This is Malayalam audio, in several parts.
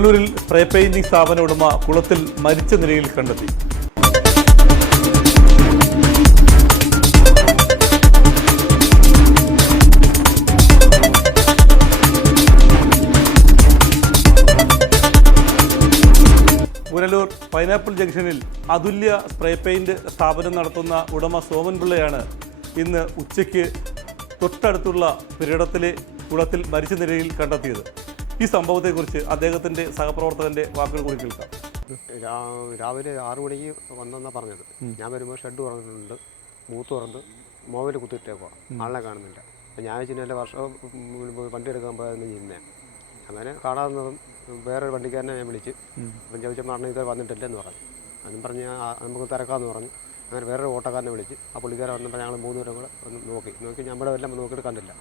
പുനലൂരിൽ സ്പ്രേ പെയിന്റിംഗ് സ്ഥാപന ഉടമ കുളത്തിൽ മരിച്ച നിലയിൽ കണ്ടെത്തി. പുനലൂർ പൈനാപ്പിൾ ജംഗ്ഷനിൽ അതുല്യ സ്പ്രേ പെയിന്റ് സ്ഥാപനം നടത്തുന്ന ഉടമ സോമൻ പിള്ളയാണ് ഇന്ന് ഉച്ചയ്ക്ക് തൊട്ടടുത്തുള്ള പുരയിടത്തിലെ കുളത്തിൽ മരിച്ച നിലയിൽ കണ്ടെത്തിയത്. ഈ സംഭവത്തെക്കുറിച്ച് അദ്ദേഹത്തിൻ്റെ സഹപ്രവർത്തകൻ്റെ വാക്കുകൾ കൂടി കേൾക്കാം. രാവിലെ 6 മണിക്ക് വന്നെന്നാണ് പറഞ്ഞത്. ഞാൻ വരുമ്പോൾ ഷെഡ് തുറന്നിട്ടുണ്ട്, മൂത്ത് തുറന്ന് മൊബൈൽ കുത്തിയിട്ടേക്കുക, ആളെ കാണുന്നില്ല. അപ്പം ഞാൻ വെച്ചിട്ട് വർഷം വണ്ടി എടുക്കാൻ പോയതെന്ന് ചെയ്യുന്നതാണ്. അങ്ങനെ കാണാവുന്നതും വേറൊരു വണ്ടിക്കാരനെ ഞാൻ വിളിച്ച് അപ്പം ചോദിച്ചപ്പോൾ പറഞ്ഞ് ഇത് വന്നിട്ടില്ലെന്ന് പറഞ്ഞു. അതും പറഞ്ഞ് നമുക്ക് തിരക്കാമെന്ന് പറഞ്ഞു. അങ്ങനെ വേറൊരു ഓട്ടോക്കാരനെ വിളിച്ച് ആ പുള്ളിക്കാരൻ വന്നപ്പോൾ ഞങ്ങൾ 3 പേരും കൂടെ ഒന്ന് നോക്കി നമ്മുടെ എല്ലാം നോക്കിയിട്ട് കണ്ടില്ല.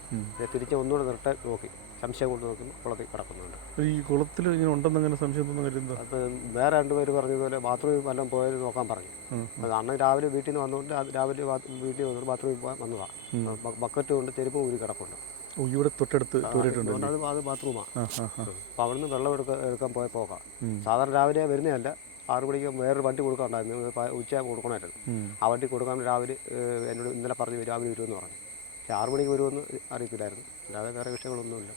തിരിച്ച് ഒന്നുകൂടെ നിർത്താൻ നോക്കി, സംശയം കൊണ്ട് നോക്കുമ്പോൾ കുളത്തിൽ കിടക്കുന്നുണ്ട്. ഈ കുളത്തിൽ ഇങ്ങനെ ഉണ്ടെന്നങ്ങനെ സംശയം തോന്നുന്നു. അപ്പം വേറെ 2 പേര് പറഞ്ഞതുപോലെ ബാത്റൂമിൽ വല്ലതും പോയത് നോക്കാൻ പറഞ്ഞു. അത് അന്ന് രാവിലെ വീട്ടിൽ നിന്ന് വന്നുകൊണ്ട് രാവിലെ വീട്ടിൽ വന്നിട്ട് ബാത്റൂമിൽ വന്നതാണ്. ബക്കറ്റ് കൊണ്ട് ചെരുപ്പ് ഊരി കിടപ്പുണ്ട്. ഇവിടെ തൊട്ടടുത്ത് അത് ബാത്റൂമാണ്. അപ്പോൾ അവിടെ നിന്ന് വെള്ളം എടുക്കാൻ പോയ പോക്കാം. സാധാരണ രാവിലെ വരുന്നതല്ല, 6 മണിക്ക് വേറൊരു വണ്ടി കൊടുക്കാനുണ്ടായിരുന്നു, ഉച്ച കൊടുക്കണമായിരുന്നു. ആ വണ്ടി കൊടുക്കാൻ രാവിലെ എന്നോട് ഇന്നലെ പറഞ്ഞു രാവിലെ വരുമെന്ന് പറഞ്ഞു. പക്ഷേ 6 മണിക്ക് വരുമെന്ന് അറിയത്തില്ലായിരുന്നു. അല്ലാതെ വേറെ വിഷയങ്ങളൊന്നുമില്ല.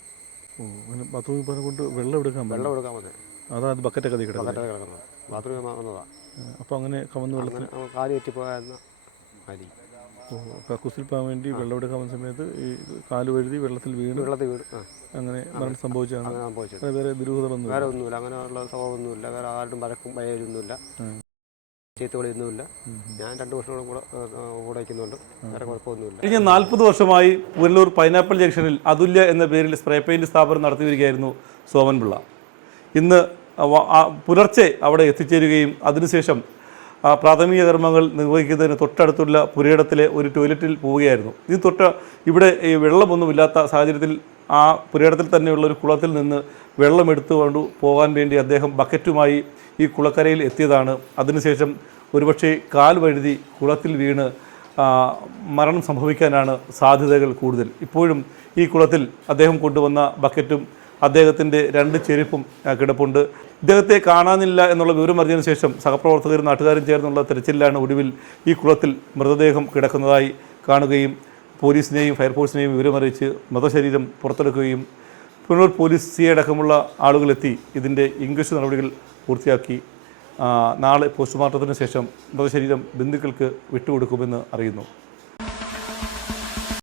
ബാത്റൂമിൽ കൊണ്ട് വെള്ളം എടുക്കാൻ വന്നത് അതാണ് ബക്കറ്റൊക്കെ കിടക്കുന്നത്. ബാത്റൂമിൽ വന്നതാണ്. അപ്പോൾ അങ്ങനെ കവന്ന് കാല് തെറ്റിപ്പോയെന്ന അരി കക്കൂസിൽ പോകാൻ വേണ്ടി വെള്ളം എടുക്കാൻ വന്ന സമയത്ത് ഈ കാല് വഴുതി വെള്ളത്തിൽ വീണ് അങ്ങനെ മരണം സംഭവിച്ചതാണ്. വേറെ ദുരൂഹതകളൊന്നും വേറെ ഒന്നുമില്ല, അങ്ങനെയുള്ള സ്വഭാവമൊന്നുമില്ല, വേറെ ആരും വഴക്കും വയലൊന്നുമില്ല, ചീത്തകളിയൊന്നുമില്ല. ഞാൻ 2 വർഷത്തോളം കൂടെ വയ്ക്കുന്നുണ്ട്, വേറെ കുഴപ്പമൊന്നുമില്ല. കഴിഞ്ഞ 40 വർഷമായി പുനലൂർ പൈനാപ്പിൾ ജംഗ്ഷനിൽ അതുല്യ എന്ന പേരിൽ സ്പ്രേ പെയിന്റ് സ്ഥാപനം നടത്തി വരികയായിരുന്നു സോമൻ പിള്ള. ഇന്ന് പുലർച്ചെ അവിടെ എത്തിച്ചേരുകയും അതിനുശേഷം പ്രാഥമിക കർമ്മങ്ങൾ നിർവഹിക്കുന്നതിന് തൊട്ടടുത്തുള്ള പുരയിടത്തിലെ ഒരു ടോയ്ലറ്റിൽ പോവുകയായിരുന്നു. ഇവിടെ ഈ വെള്ളമൊന്നുമില്ലാത്ത സാഹചര്യത്തിൽ ആ പുരയിടത്തിൽ തന്നെയുള്ള ഒരു കുളത്തിൽ നിന്ന് വെള്ളം എടുത്തുകൊണ്ട് പോകാൻ വേണ്ടി അദ്ദേഹം ബക്കറ്റുമായി ഈ കുളക്കരയിൽ എത്തിയതാണ്. അതിനുശേഷം ഒരുപക്ഷെ കാൽ വഴുതി കുളത്തിൽ വീണ് മരണം സംഭവിക്കാനാണ് സാധ്യതകൾ കൂടുതൽ. ഇപ്പോഴും ഈ കുളത്തിൽ അദ്ദേഹം കൊണ്ടുവന്ന ബക്കറ്റും അദ്ദേഹത്തിൻ്റെ 2 ചെരുപ്പും കിടപ്പുണ്ട്. ഇദ്ദേഹത്തെ കാണാനില്ല എന്നുള്ള വിവരം അറിഞ്ഞതിന് ശേഷം സഹപ്രവർത്തകരും നാട്ടുകാരും ചേർന്നുള്ള തെരച്ചിലാണ് ഒടുവിൽ ഈ കുളത്തിൽ മൃതദേഹം കിടക്കുന്നതായി കാണുകയും പോലീസിനെയും ഫയർഫോഴ്സിനെയും വിവരമറിയിച്ച് മൃതശരീരം പുറത്തെടുക്കുകയും പുനലൂർ പോലീസ് സി അടക്കമുള്ള ആളുകളെത്തി ഇതിൻ്റെ ഇൻക്വസ്റ്റ് നടപടികൾ പൂർത്തിയാക്കി നാളെ പോസ്റ്റ്മോർട്ടത്തിന് ശേഷം മൃതശരീരം ബന്ധുക്കൾക്ക് വിട്ടുകൊടുക്കുമെന്ന് അറിയുന്നു.